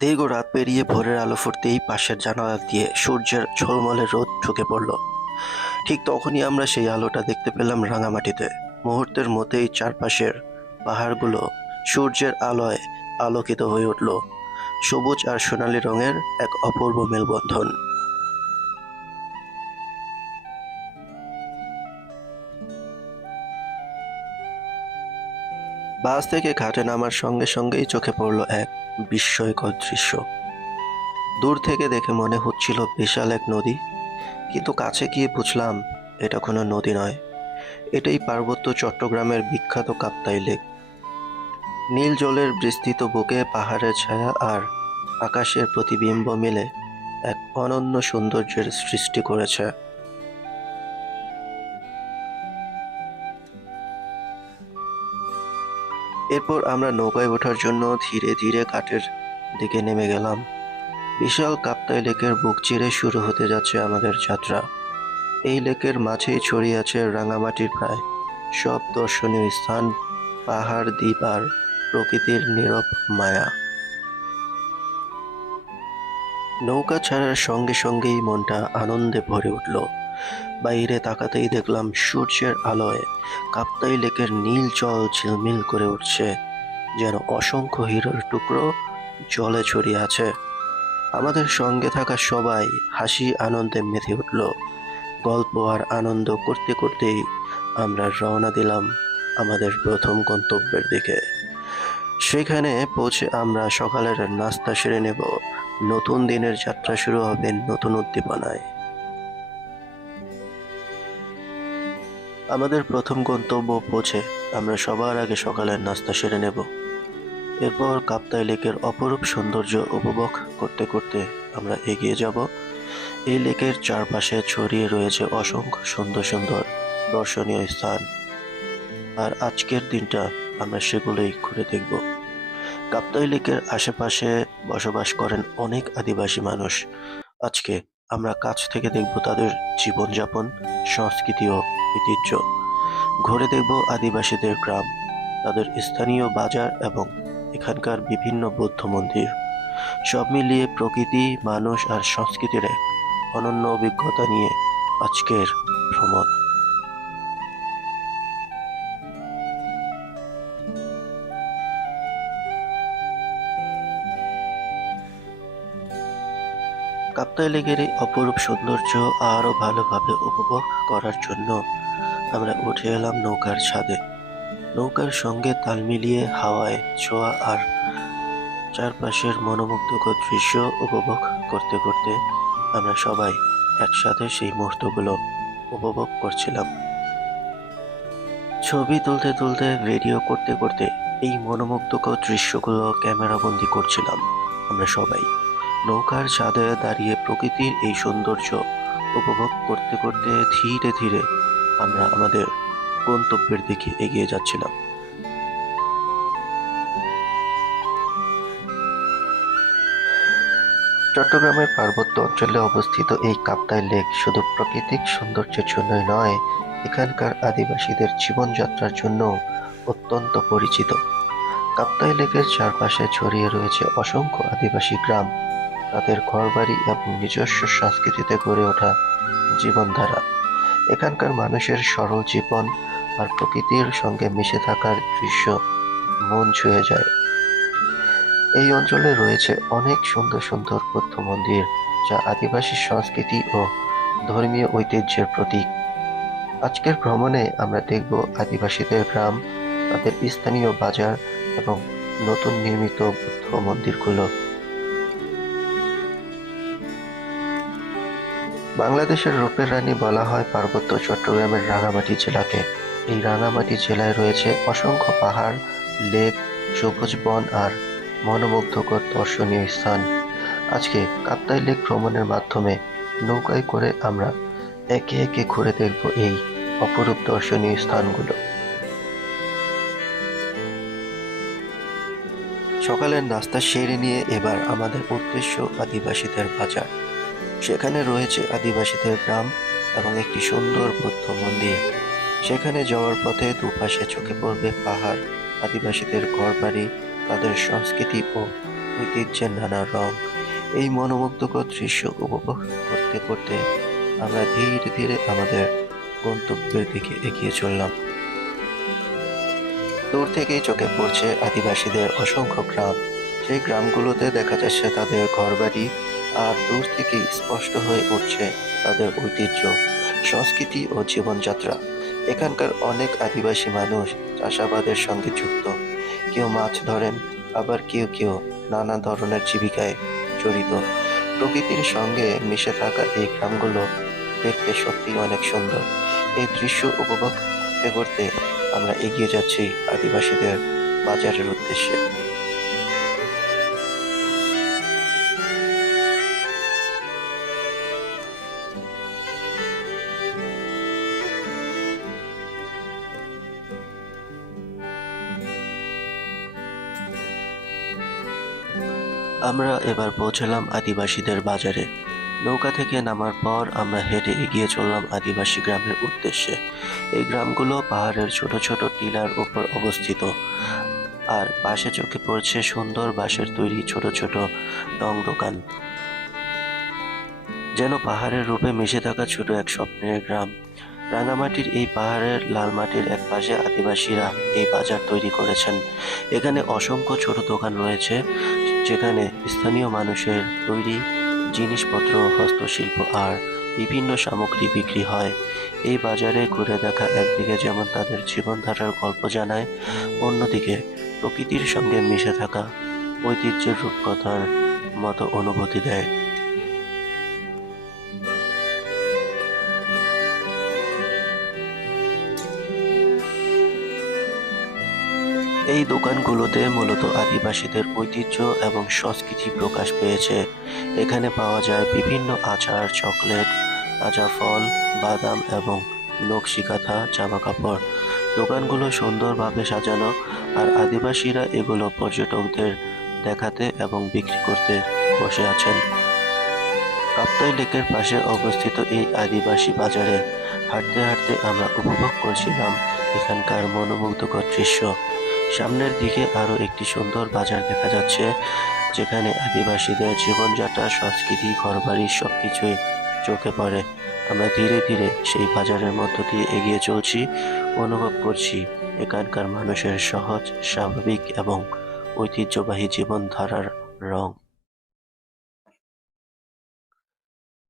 দীর্ঘ রাত পেরিয়ে ভোরের আলো ফুটতেই পাশের জানালা দিয়ে সূর্যের ঝলমলে রোদ ঢুকে পড়ল। ঠিক তখনই আমরা সেই আলোটা দেখতে পেলাম রাঙামাটিতে। মুহূর্তের মধ্যেই চারপাশের পাহাড়গুলো সূর্যের আলোয় আলোকিত হয়ে উঠল, সবুজ আর সোনালী রঙের এক অপূর্ব মেলবন্ধন। বাস থেকে ঘাটে নামার সঙ্গে সঙ্গেই চোখে পড়ল এক বিস্ময়কর দৃশ্য। দূর থেকে দেখে মনে হচ্ছিল বিশাল এক নদী, কিন্তু কাছে গিয়ে বুঝলাম এটা কোনো নদী নয়, এটাই পার্বত্য চট্টগ্রামের বিখ্যাত কাপ্তাই লেক। নীল জলের বিস্তৃত বুকে পাহাড়ের ছায়া আর আকাশের প্রতিবিম্ব মিলে এক অনন্য সৌন্দর্যের সৃষ্টি করেছে। এরপর আমরা নৌকায় ওঠার জন্য ধীরে ধীরে ঘাটের দিকে নেমে গেলাম। বিশাল কাপ্তাই লেকের বুক চিরে শুরু হতে যাচ্ছে আমাদের যাত্রা। এই লেকের মাঝেই ছড়িয়ে আছে রাঙামাটির প্রায় সব দর্শনীয় স্থান, পাহাড়, দ্বীপ আর প্রকৃতির নীরব মায়া। নৌকা ছাড়ার সঙ্গে সঙ্গেই মনটা আনন্দে ভরে উঠল। বাইরে তাকাতেই দেখলাম সূর্যের আলোয় কাপ্তাই লেকের নীল জল ঝিলমিল করে উঠছে, যেন অসংখ্য হীরার টুকরো জলে ছড়িয়ে আছে। আমাদের সঙ্গে থাকা সবাই হাসি আনন্দে মেতে উঠল। গল্প আর আনন্দ করতে করতেই আমরা রওনা দিলাম আমাদের প্রথম গন্তব্যের দিকে। সেখানে পৌঁছে আমরা সকালের নাস্তা সেরে নেব। নতুন দিনের যাত্রা শুরু হবে নতুন উদ্দীপনায়। আমাদের প্রথম গন্তব্য পৌঁছে আমরা সবার আগে সকালের নাস্তা সেরে নেব। এরপর কাপ্তাই লেকের অপরূপ সৌন্দর্য উপভোগ করতে করতে আমরা এগিয়ে যাব। এই লেকের চারপাশে ছড়িয়ে রয়েছে অসংখ্য সুন্দর সুন্দর দর্শনীয় স্থান, আর আজকের দিনটা আমরা সেগুলোই ঘুরে দেখব। কাপ্তাই লেকের আশেপাশে বসবাস করেন অনেক আদিবাসী মানুষ। আজকে আমরা কাছ থেকে দেখব তাদের জীবনযাপন, সংস্কৃতি ও ঐতিহ্য। ঘুরে দেখব আদিবাসীদের গ্রাম, তাদের স্থানীয় বাজার এবং এখানকার বিভিন্ন বৌদ্ধ মন্দির। সব মিলিয়ে প্রকৃতি, মানুষ আর সংস্কৃতির এক অনন্য অভিজ্ঞতা নিয়ে আজকের ভ্রমণ। কাপ্তাই লেকের এই অপরূপ সৌন্দর্য আরো ভালোভাবে উপভোগ করার জন্য আমরা উঠে এলাম নৌকার ছাদে। নৌকার সঙ্গে তাল মিলিয়ে হাওয়ায় ছোঁয়া আর চারপাশের মনোমুগ্ধকর দৃশ্য উপভোগ করতে করতে আমরা সবাই একসাথে সেই মুহূর্তগুলো উপভোগ করছিলাম। ছবি তুলতে তুলতে, ভিডিও করতে করতে এই মনোমুগ্ধকর দৃশ্যগুলো ক্যামেরাবন্দি করছিলাম আমরা সবাই। নৌকার ছাদে দাঁড়িয়ে প্রকৃতির এই সৌন্দর্য উপভোগ করতে করতে ধীরে ধীরে আমরা আমাদের গন্তব্যের দিকে এগিয়ে যাচ্ছিলাম। চট্টগ্রামের পার্বত্য অঞ্চলে অবস্থিত এই কাপ্তাই লেক শুধু প্রাকৃতিক সৌন্দর্যের জন্যই নয়, এখানকার আদিবাসীদের জীবনযাত্রার জন্য অত্যন্ত পরিচিত। কাপ্তাই লেকের চারপাশে ছড়িয়ে রয়েছে অসংখ্য আদিবাসী গ্রাম, তাদের ঘরবাড়ি এবং নিজস্ব সংস্কৃতিতে গড়ে ওঠা জীবনধারা। এখানকার মানুষের সরল জীবন আর প্রকৃতির সঙ্গে মিশে থাকার দৃশ্য মন ছুঁয়ে যায়। এই অঞ্চলে রয়েছে অনেক সুন্দর সুন্দর বৌদ্ধ মন্দির, যা আদিবাসী সংস্কৃতি ও ধর্মীয় ঐতিহ্যের প্রতীক। আজকের ভ্রমণে আমরা দেখব আদিবাসীদের গ্রাম, তাদের স্থানীয় বাজার এবং নতুন নির্মিত বৌদ্ধ মন্দিরগুলো। বাংলাদেশের রূপের রানী বলা হয় পার্বত্য চট্টগ্রামের রাঙামাটি জেলাকে। এই রাঙামাটি জেলায় রয়েছে অসংখ্য পাহাড়, লেক, সবুজ বন আর মনোমুগ্ধকর দর্শনীয় স্থান। আজকে কাপ্তাই লেক ভ্রমণের মাধ্যমে নৌকায় করে আমরা একে একে ঘুরে দেখব এই অপরূপ দর্শনীয় স্থানগুলো। সকালের নাস্তা সেরে নিয়ে এবার আমাদের উদ্দেশ্য আদিবাসীদের বাজার। সেখানে রয়েছে আদিবাসীদের গ্রাম এবং একটি সুন্দর বৌদ্ধ মন্দির। সেখানে যাওয়ার পথে দুপাশে চোখে পড়বে পাহাড়, আদিবাসীদের ঘরবাড়ি, তাদের সংস্কৃতি ও ঐতিহ্যের নানা রং। এই মনোমুগ্ধকর দৃশ্য উপভোগ করতে করতে আমরা ধীরে ধীরে আমাদের গন্তব্যের দিকে এগিয়ে চললাম। দূর থেকেই চোখে পড়ছে আদিবাসীদের অসংখ্য গ্রাম। সেই গ্রামগুলোতে দেখা যাচ্ছে তাদের ঘরবাড়ি, আর দূর থেকেই স্পষ্ট হয়ে উঠছে তাদের ঐতিহ্য, সংস্কৃতি ও জীবনযাত্রা। এখানকার অনেক আদিবাসী মানুষ চাষাবাদের সঙ্গে যুক্ত। কেউ মাছ ধরেন, আবার কেউ কেউ নানা ধরনের জীবিকায় জড়িত। প্রকৃতির সঙ্গে মিশে থাকা এই গ্রামগুলো দেখতে সত্যিই অনেক সুন্দর। এই দৃশ্য উপভোগ করতে করতে আমরা এগিয়ে যাচ্ছি আদিবাসীদের বাজারের উদ্দেশ্যে। আমরা এবার পৌঁছলাম আদিবাসীদের বাজারে। নৌকা থেকে নামার পর আমরা হেঁটে এগিয়ে চললাম আদিবাসী গ্রামের উদ্দেশ্যে। এই গ্রামগুলো পাহাড়ের ছোট ছোট টিলার উপর অবস্থিত, আর পাশে চোখে পড়ছে সুন্দর বাঁশের তৈরি ছোট ছোট টং দোকান, যেন পাহাড়ের রূপে মিশে থাকা ছোট এক স্বপ্নের গ্রাম। রাঙামাটির এই পাহাড়ের লাল মাটির এক পাশে আদিবাসীরা এই বাজার তৈরি করেছেন। এখানে অসংখ্য ছোট দোকান রয়েছে, যেখানে স্থানীয় মানুষের তৈরি জিনিসপত্র, হস্তশিল্প আর বিভিন্ন সামগ্রী বিক্রি হয়। এই বাজারে ঘুরে দেখা একদিকে যেমন তাদের জীবনধারার গল্প জানায়, অন্যদিকে প্রকৃতির সঙ্গে মিশে থাকা ঐতিহ্যের রূপকথার মতো অনুভূতি দেয়। এই দোকানগুলোতে মূলত আদিবাসীদের ঐতিহ্য এবং সংস্কৃতি প্রকাশ পেয়েছে। এখানে পাওয়া যায় বিভিন্ন আচার, চকলেট, তাজা ফল, বাদাম এবং নকশি কাঁথা জামাকাপড়। দোকানগুলো সুন্দরভাবে সাজানো, আর আদিবাসীরা এগুলো পর্যটকদের দেখাতে এবং বিক্রি করতে বসে আছেন। কাপ্তাই লেকের পাশে অবস্থিত এই আদিবাসী বাজারে হাঁটতে হাঁটতে আমরা উপভোগ করছিলাম এখানকার মনোমুগ্ধকর দৃশ্য। সামনের দিকে আরো একটি সুন্দর বাজার দেখা যাচ্ছে, যেখানে আদিবাসীদের জীবনযাত্রা, সংস্কৃতি, ঘরবাড়ি সবকিছুই চোখে পড়ে। আমরা ধীরে ধীরে সেই বাজারের মধ্য দিয়ে এগিয়ে চলছি, অনুভব করছি এখানকার মানুষের সহজ, স্বাভাবিক এবং ঐতিহ্যবাহী জীবনধারার রং।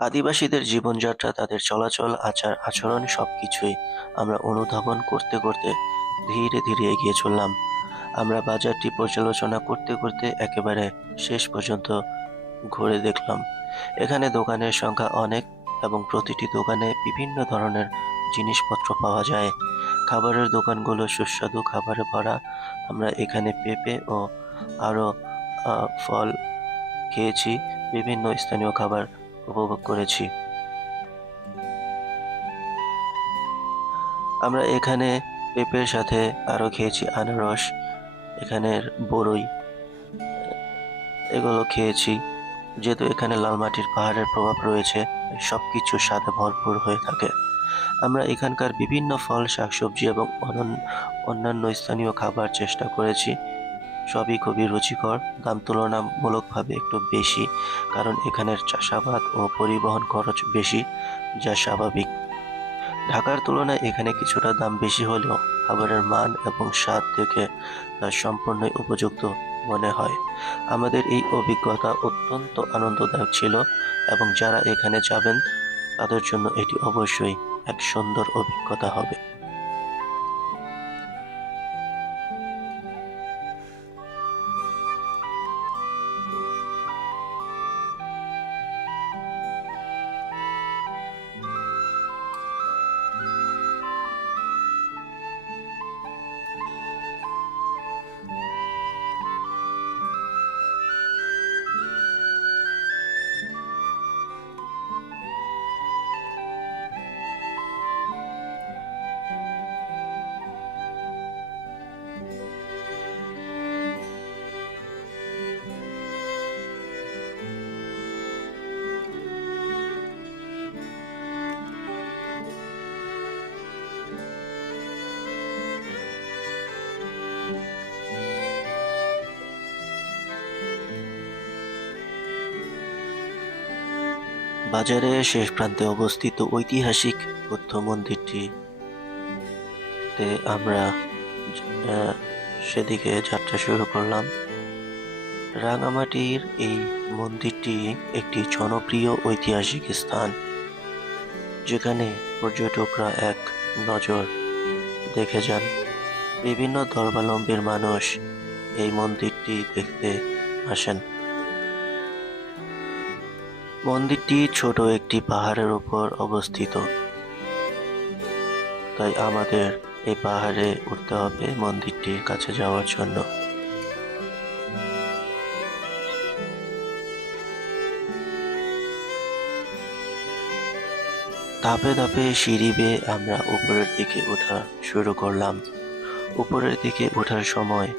আদিবাসীদের জীবনযাত্রা, তাদের চলাচল, আচার আচরণ সবকিছুই আমরা অনুধাবন করতে করতে ধীরে ধীরে এগিয়ে চললাম। আমরা বাজারটি পর্যালোচনা করতে করতে একেবারে শেষ পর্যন্ত ঘুরে দেখলাম। এখানে দোকানের সংখ্যা অনেক, এবং প্রতিটি দোকানে বিভিন্ন ধরনের জিনিসপত্র পাওয়া যায়। খাবারের দোকানগুলো সুস্বাদু খাবারে ভরা। আমরা এখানে পেঁপে ও আরো ফল খেয়েছি, বিভিন্ন স্থানীয় খাবার উপভোগ করেছি। আমরা এখানে পেঁপের সাথে আরো খেয়েছি আনারস, এখানের বড়ই, এগুলো খেয়েছি। যেহেতু এখানে লাল মাটির পাহাড়ের প্রভাব রয়েছে, সবকিছু স্বাদে ভরপুর হয়ে থাকে। আমরা এখানকার বিভিন্ন ফল, শাকসবজি এবং অন্যান্য স্থানীয় খাবার চেষ্টা করেছি। সবই খুবই রুচিকর, দাম তুলনামূলকভাবে একটু বেশি, কারণ এখানের চাষাবাদ ও পরিবহন খরচ বেশি, যা স্বাভাবিক। ঢাকার তুলনায় এখানে কিছুটা দাম বেশি হলেও খাবারের মান এবং স্বাদ দেখে তা সম্পূর্ণই উপযুক্ত মনে হয়। আমাদের এই অভিজ্ঞতা অত্যন্ত আনন্দদায়ক ছিল, এবং যারা এখানে যাবেন তাদের জন্য এটি অবশ্যই এক সুন্দর অভিজ্ঞতা হবে। বাজারের শেষ প্রান্তে অবস্থিত ঐতিহাসিক বৌদ্ধ মন্দিরটিতে আমরা আহ, সেদিকে যাত্রা শুরু করলাম। রাঙামাটির এই মন্দিরটি একটি জনপ্রিয় ঐতিহাসিক স্থান, যেখানে পর্যটকরা এক নজর দেখে যান। বিভিন্ন ধর্মাবলম্বীর মানুষ এই মন্দিরটি দেখতে আসেন। মন্দিরটি ছোট একটি পাহাড়ের উপর অবস্থিত, তাই আমাদের এই পাহাড়ে উঠতে হবে মন্দিরটির কাছে যাওয়ার জন্য। ধাপে ধাপে সিঁড়ি বেয়ে আমরা উপরের দিকে ওঠা শুরু করলাম। উপরের দিকে ওঠার সময়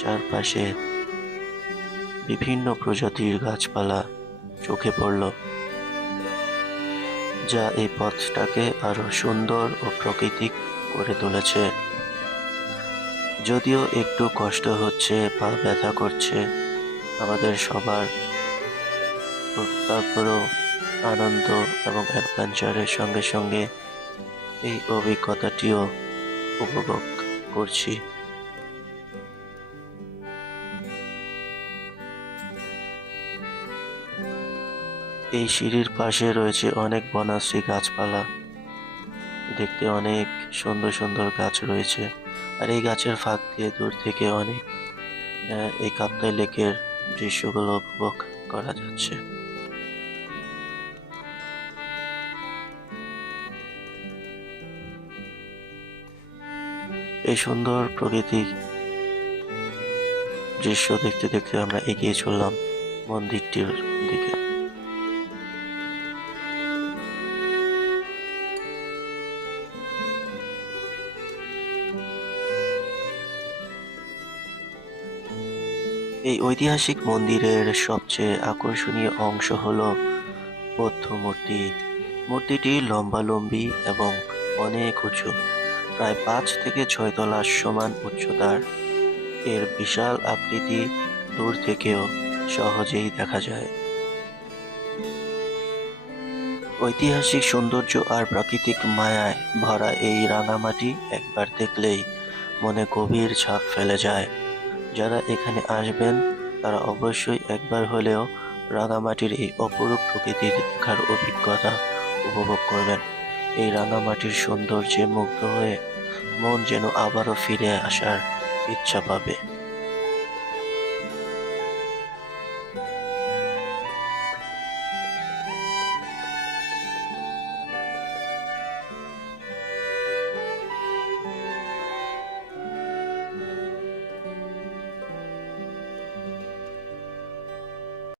চারপাশে বিভিন্ন প্রজাতির গাছপালা চোখে পড়ল, যা এই পথটাকে আরো সুন্দর ও প্রাকৃতিক করে তুলেছে। যদিও একটু কষ্ট হচ্ছে, পা ব্যথা করছে আমাদের সবার, তারপরেও আনন্দ এবং অ্যাডভেঞ্চারের সঙ্গে সঙ্গে এই অভিজ্ঞতাটিও উপভোগ করছি। এই সিঁড়ির পাশে রয়েছে অনেক বনাশ্রী গাছপালা, দেখতে অনেক সুন্দর সুন্দর গাছ রয়েছে। আর এই গাছের ফাঁক দিয়ে দূর থেকে অনেক এই কাপ্তাই লেকের দৃশ্যগুলো উপভোগ করা যাচ্ছে। এই সুন্দর প্রকৃতিক দৃশ্য দেখতে দেখতে আমরা এগিয়ে চললাম মন্দিরটির দিকে। এই ঐতিহাসিক মন্দিরের সবচেয়ে আকর্ষণীয় অংশ হল বৌদ্ধ মূর্তি। মূর্তিটি লম্বালম্বি এবং অনেক উঁচু, প্রায় 5 থেকে 6 তলা সমান উচ্চতার। এর বিশাল আকৃতি দূর থেকেও সহজেই দেখা যায়। ঐতিহাসিক সৌন্দর্য আর প্রাকৃতিক মায়ায় ভরা এই রাঙামাটি একবার দেখলেই মনে গভীর ছাপ ফেলে যায়। যারা এখানে আসবেন তারা অবশ্যই একবার হলেও রাঙামাটির এই অপরূপ প্রকৃতির দেখার অভিজ্ঞতা উপভোগ করবেন। এই রাঙামাটির সৌন্দর্যে মুগ্ধ হয়ে মন যেন আবারও ফিরে আসার ইচ্ছা পাবে।